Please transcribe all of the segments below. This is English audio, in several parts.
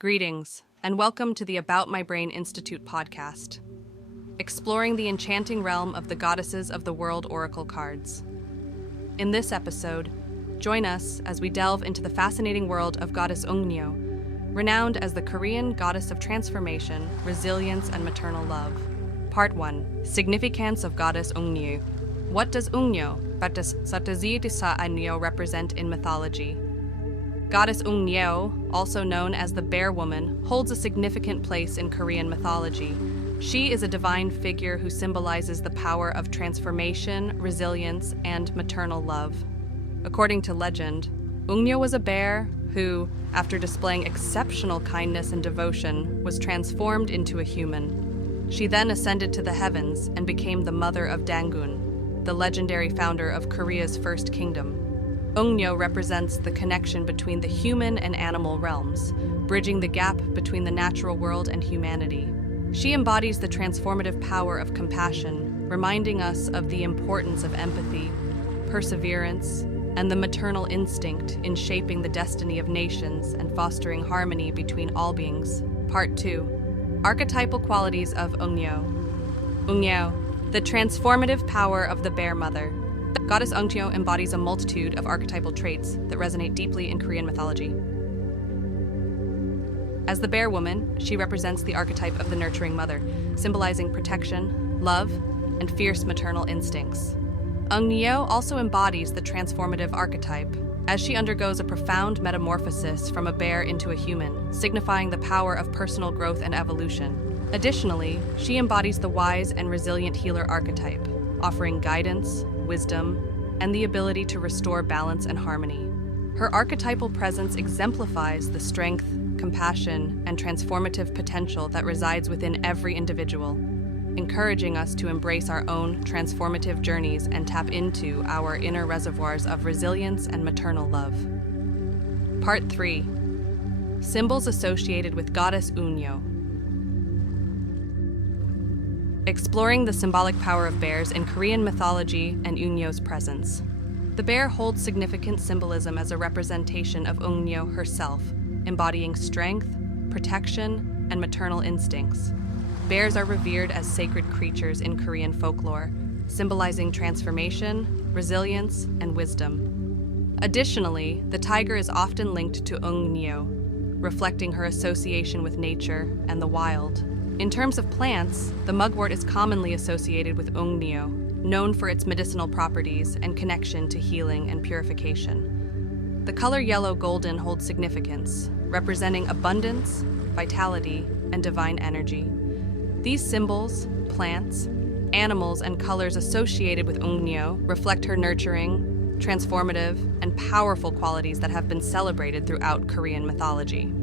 Greetings, and welcome to the About My Brain Institute podcast, exploring the enchanting realm of the goddesses of the world oracle cards. In this episode, join us as we delve into the fascinating world of goddess Ungnyeo, renowned as the Korean goddess of transformation, resilience, and maternal love. Part 1. Significance of goddess Ungnyeo. What does Ungnyeo, represent in mythology? Goddess Ungnyeo, also known as the Bear Woman, holds a significant place in Korean mythology. She is a divine figure who symbolizes the power of transformation, resilience, and maternal love. According to legend, Ungnyeo was a bear who, after displaying exceptional kindness and devotion, was transformed into a human. She then ascended to the heavens and became the mother of Dangun, the legendary founder of Korea's first kingdom. Ungnyeo represents the connection between the human and animal realms, bridging the gap between the natural world and humanity. She embodies the transformative power of compassion, reminding us of the importance of empathy, perseverance, and the maternal instinct in shaping the destiny of nations and fostering harmony between all beings. Part 2. Archetypal qualities of Ungnyeo. Ungnyeo, the transformative power of the Bear Mother. Goddess Ungnyeo embodies a multitude of archetypal traits that resonate deeply in Korean mythology. As the Bear Woman, she represents the archetype of the nurturing mother, symbolizing protection, love, and fierce maternal instincts. Ungnyeo also embodies the transformative archetype, as she undergoes a profound metamorphosis from a bear into a human, signifying the power of personal growth and evolution. Additionally, she embodies the wise and resilient healer archetype, offering guidance, wisdom, and the ability to restore balance and harmony. Her archetypal presence exemplifies the strength, compassion, and transformative potential that resides within every individual, encouraging us to embrace our own transformative journeys and tap into our inner reservoirs of resilience and maternal love. Part 3. Symbols associated with goddess Ungnyeo. Exploring the symbolic power of bears in Korean mythology and Ungnyeo's presence. The bear holds significant symbolism as a representation of Ungnyeo herself, embodying strength, protection, and maternal instincts. Bears are revered as sacred creatures in Korean folklore, symbolizing transformation, resilience, and wisdom. Additionally, the tiger is often linked to Ungnyeo, reflecting her association with nature and the wild. In terms of plants, the mugwort is commonly associated with Ungnyeo, known for its medicinal properties and connection to healing and purification. The color yellow-golden holds significance, representing abundance, vitality, and divine energy. These symbols, plants, animals, and colors associated with Ungnyeo reflect her nurturing, transformative, and powerful qualities that have been celebrated throughout Korean mythology.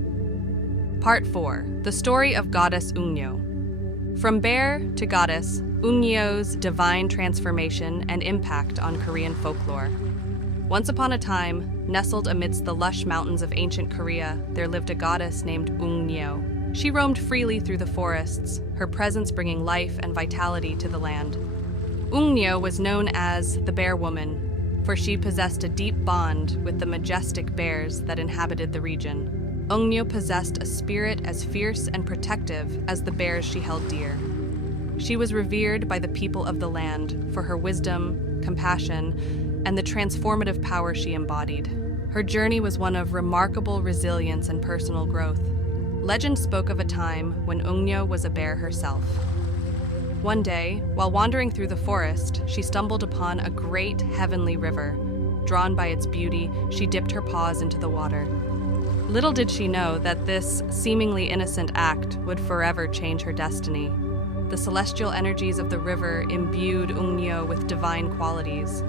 Part 4. The story of goddess Ungnyeo. From bear to goddess, Ungneo's divine transformation and impact on Korean folklore. Once upon a time, nestled amidst the lush mountains of ancient Korea, there lived a goddess named Ungnyeo. She roamed freely through the forests, her presence bringing life and vitality to the land. Ungnyeo was known as the Bear Woman, for she possessed a deep bond with the majestic bears that inhabited the region. Ungnyeo possessed a spirit as fierce and protective as the bears she held dear. She was revered by the people of the land for her wisdom, compassion, and the transformative power she embodied. Her journey was one of remarkable resilience and personal growth. Legend spoke of a time when Ungnyeo was a bear herself. One day, while wandering through the forest, she stumbled upon a great heavenly river. Drawn by its beauty, she dipped her paws into the water. Little did she know that this seemingly innocent act would forever change her destiny. The celestial energies of the river imbued Ungnyeo with divine qualities.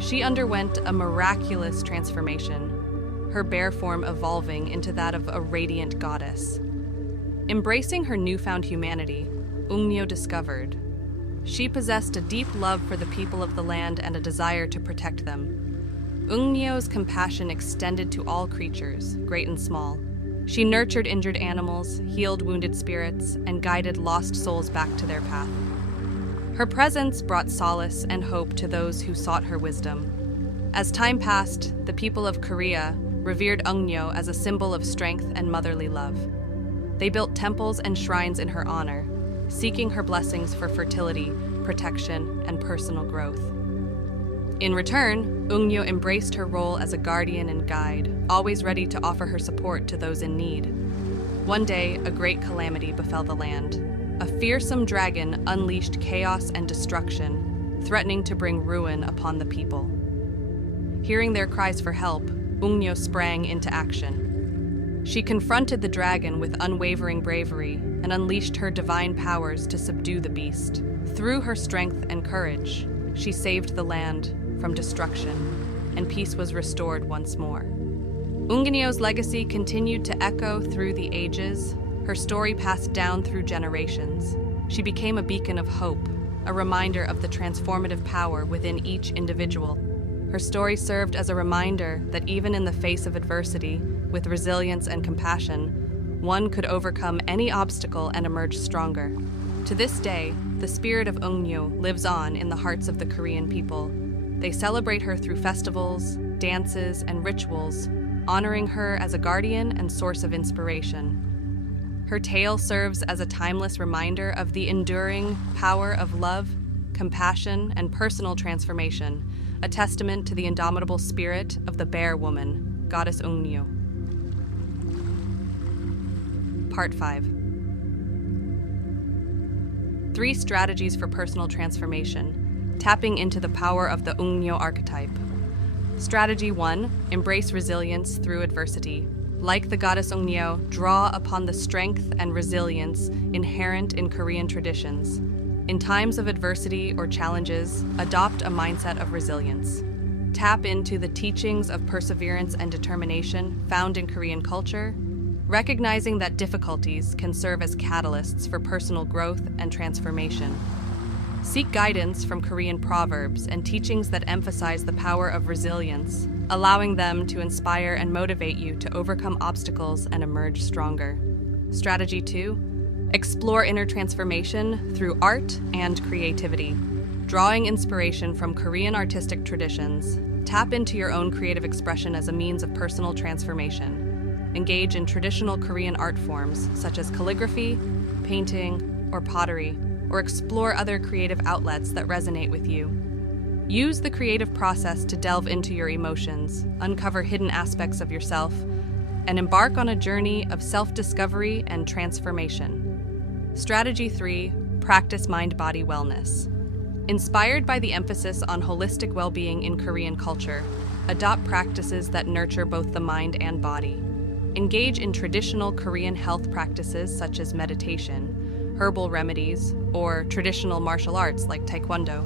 She underwent a miraculous transformation, her bear form evolving into that of a radiant goddess. Embracing her newfound humanity, Ungnyeo discovered she possessed a deep love for the people of the land and a desire to protect them. Ungneo's compassion extended to all creatures, great and small. She nurtured injured animals, healed wounded spirits, and guided lost souls back to their path. Her presence brought solace and hope to those who sought her wisdom. As time passed, the people of Korea, revered Ungnyeo as a symbol of strength and motherly love. They built temples and shrines in her honor, seeking her blessings for fertility, protection, and personal growth. In return, Ungnyeo embraced her role as a guardian and guide, always ready to offer her support to those in need. One day, a great calamity befell the land. A fearsome dragon unleashed chaos and destruction, threatening to bring ruin upon the people. Hearing their cries for help, Ungnyeo sprang into action. She confronted the dragon with unwavering bravery and unleashed her divine powers to subdue the beast. Through her strength and courage, she saved the land from destruction, and peace was restored once more. Ungnyeo legacy continued to echo through the ages, her story passed down through generations. She became a beacon of hope, a reminder of the transformative power within each individual. Her story served as a reminder that even in the face of adversity, with resilience and compassion, one could overcome any obstacle and emerge stronger. To this day, the spirit of Ungnyeo lives on in the hearts of the Korean people. They celebrate her through festivals, dances, and rituals, honoring her as a guardian and source of inspiration. Her tale serves as a timeless reminder of the enduring power of love, compassion, and personal transformation, a testament to the indomitable spirit of the bear woman, goddess Ungnyeo. Part 5. 3 strategies for personal transformation, tapping into the power of the Ungnyeo archetype. Strategy 1, embrace resilience through adversity. Like the goddess Ungnyeo, draw upon the strength and resilience inherent in Korean traditions. In times of adversity or challenges, adopt a mindset of resilience. Tap into the teachings of perseverance and determination found in Korean culture, recognizing that difficulties can serve as catalysts for personal growth and transformation. Seek guidance from Korean proverbs and teachings that emphasize the power of resilience, allowing them to inspire and motivate you to overcome obstacles and emerge stronger. Strategy 2, explore inner transformation through art and creativity. Drawing inspiration from Korean artistic traditions, tap into your own creative expression as a means of personal transformation. Engage in traditional Korean art forms such as calligraphy, painting, or pottery, or explore other creative outlets that resonate with you. Use the creative process to delve into your emotions, uncover hidden aspects of yourself, and embark on a journey of self-discovery and transformation. Strategy 3, practice mind-body wellness. Inspired by the emphasis on holistic well-being in Korean culture, adopt practices that nurture both the mind and body. Engage in traditional Korean health practices such as meditation, herbal remedies, or traditional martial arts like Taekwondo.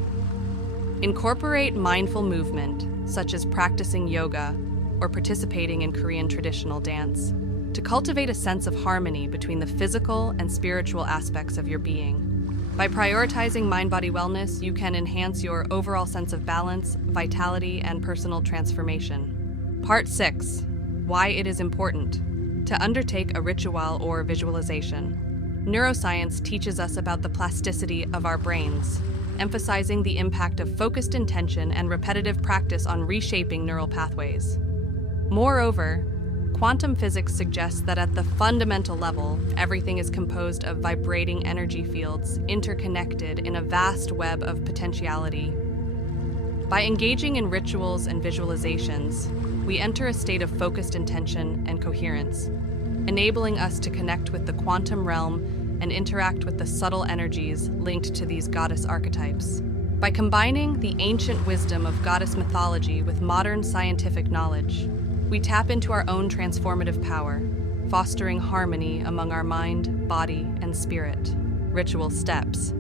Incorporate mindful movement, such as practicing yoga or participating in Korean traditional dance, to cultivate a sense of harmony between the physical and spiritual aspects of your being. By prioritizing mind-body wellness, you can enhance your overall sense of balance, vitality, and personal transformation. Part 6. Why it is important to undertake a ritual or visualization. Neuroscience teaches us about the plasticity of our brains, emphasizing the impact of focused intention and repetitive practice on reshaping neural pathways. Moreover, quantum physics suggests that at the fundamental level, everything is composed of vibrating energy fields interconnected in a vast web of potentiality. By engaging in rituals and visualizations, we enter a state of focused intention and coherence, enabling us to connect with the quantum realm and interact with the subtle energies linked to these goddess archetypes. By combining the ancient wisdom of goddess mythology with modern scientific knowledge, we tap into our own transformative power, fostering harmony among our mind, body, and spirit. Ritual steps.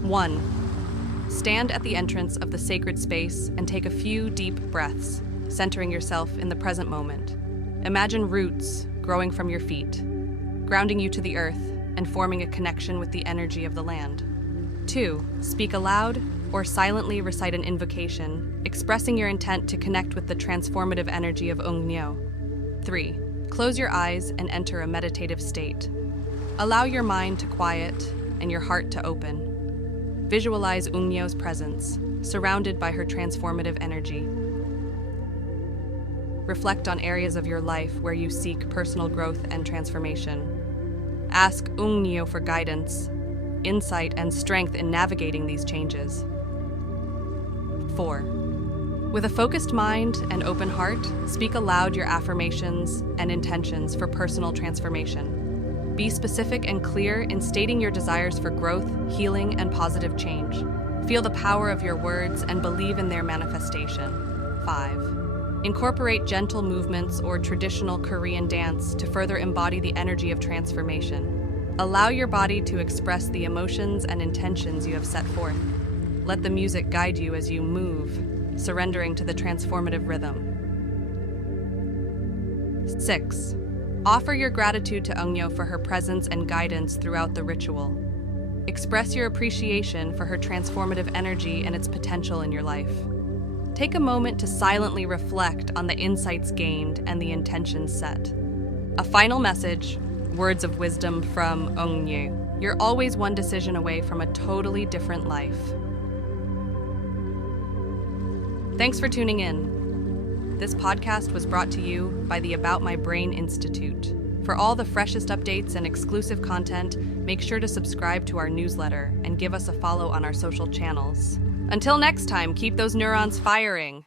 1. Stand at the entrance of the sacred space and take a few deep breaths, centering yourself in the present moment. Imagine roots growing from your feet, grounding you to the earth and forming a connection with the energy of the land. 2. Speak aloud or silently recite an invocation, expressing your intent to connect with the transformative energy of Ungnyeo. 3. Close your eyes and enter a meditative state. Allow your mind to quiet and your heart to open. Visualize Ungnyeo's presence, surrounded by her transformative energy. reflect on areas of your life where you seek personal growth and transformation. Ask Ungnyeo for guidance, insight, and strength in navigating these changes. 4. With a focused mind and open heart, speak aloud your affirmations and intentions for personal transformation. Be specific and clear in stating your desires for growth, healing, and positive change. Feel the power of your words and believe in their manifestation. 5. Incorporate gentle movements or traditional Korean dance to further embody the energy of transformation. Allow your body to express the emotions and intentions you have set forth. Let the music guide you as you move, surrendering to the transformative rhythm. 6. Offer your gratitude to Ungnyeo for her presence and guidance throughout the ritual. Express your appreciation for her transformative energy and its potential in your life. Take a moment to silently reflect on the insights gained and the intentions set. A final message, words of wisdom from Ungnyeo. You're always one decision away from a totally different life. Thanks for tuning in. This podcast was brought to you by the About My Brain Institute. For all the freshest updates and exclusive content, make sure to subscribe to our newsletter and give us a follow on our social channels. Until next time, keep those neurons firing.